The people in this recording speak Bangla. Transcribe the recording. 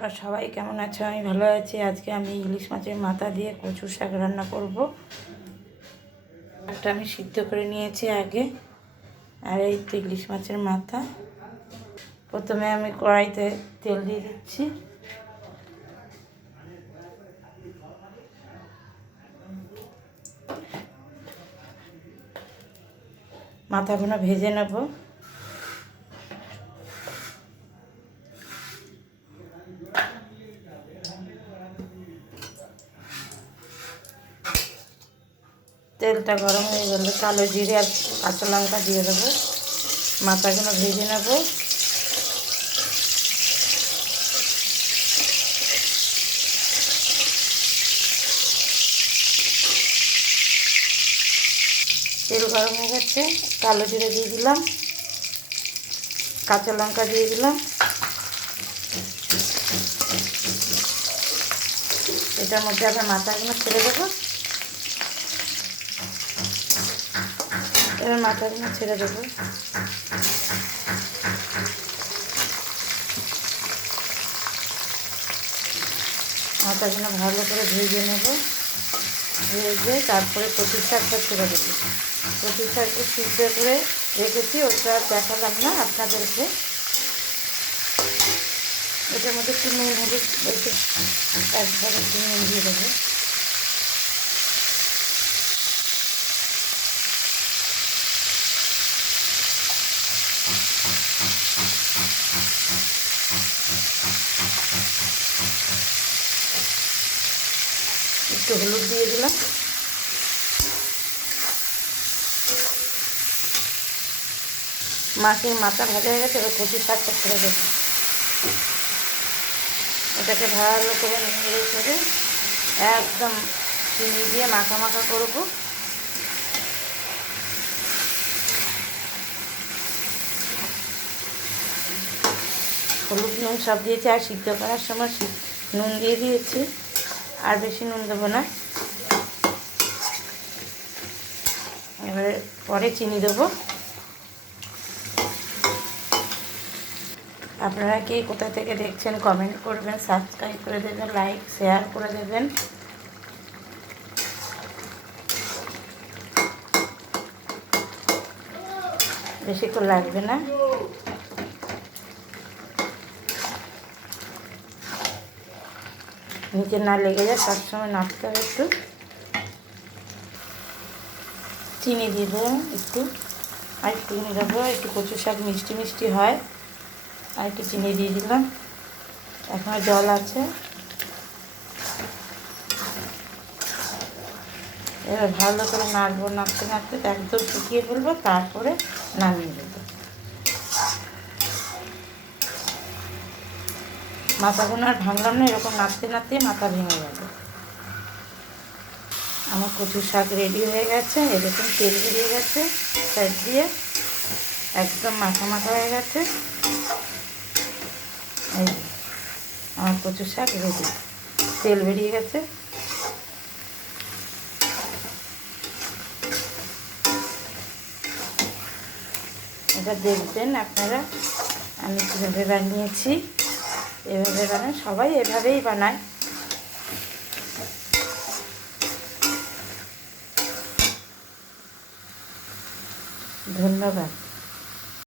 তোমরা সবাই কেমন আছো? আমি ভালো আছি। আজকে আমি ইলিশ মাছের মাথা দিয়ে কচু শাক রান্না করব। একটা আমি সিদ্ধ করে নিয়েছি আগে। আর এই তো ইলিশ মাছের মাথা। প্রথমে আমি কড়াইতে তেল দিয়ে দিচ্ছি। মাথাগুলো ভেজে নেব। তেলটা গরম হয়ে গেলে কালো জিরে আর কাঁচা লঙ্কা দিয়ে দেবো। মাথাগুলো ভেজে নেব। তেল গরম হয়ে গেছে, কালো জিরে দিয়ে দিলাম, কাঁচা লঙ্কা দিয়ে দিলাম। এটার মধ্যে আবার মাথাগুলো ছেড়ে দেবো। এবার মাথাগুলো ছেড়ে দেবো। মাথাগুলো ভালো করে ভেজে নেব। ভেজে তারপরে কচুর শাকটা ছেড়ে দেবো। কচুর শাকটা সিদ্ধ করে রেখেছি, ওটা দেখালাম না আপনাদেরকে। এটার মধ্যে একটু নুন হলুদ একবারে একটু নুন দিয়ে দেবো। একটু হলুদ দিয়ে দিলাম। মাছের মাথা ভাজা হয়ে গেছে, এবার শাকটা ছেড়ে দেবো এটাকে ভালো করে নেড়ে করে একদম চিনি দিয়ে মাখা মাখা করব। হলুদ নুন সব দিয়েছি, আর সিদ্ধ করার সময় নুন দিয়ে দিয়েছি। আর বেশি নুন দেবো না। এবারে পরে চিনি দেবো। আপনারা কে কোথা থেকে দেখছেন কমেন্ট করবেন সাবস্ক্রাইব করে দেবেন লাইক শেয়ার করে দেবেন। বেশিক্ষণ লাগবে না। নিচে না লেগে যায় তার সময় নাড়তে হবে একটু। চিনি দেবো একটু, আর একটু চিনি দেবো, একটু কচু শাক মিষ্টি মিষ্টি হয়, আর একটু চিনি দিয়ে দিলাম। এখন জল আছে। এবার ভালো করে নাড়বো, নাড়তে নাড়তে একদম শুকিয়ে ফেলব, তারপরে নামিয়ে দেবো মাথাগুলো আর ভাঙলাম না, এরকম নাড়তে নাড়তে মাথা ভেঙে যাবে আমার কচুর শাক রেডি হয়ে গেছে, এরকম তেল বেরিয়ে গেছে সাইড দিয়ে একদম মাখা মাখা হয়ে গেছে। আমার কচুর শাক রেডি তেল বেরিয়ে গেছে। এটা দেখবেন আপনারা, আমি কীভাবে বানিয়েছি। এভাবে বানায় সবাই এভাবেই বানায়। ধন্যবাদ।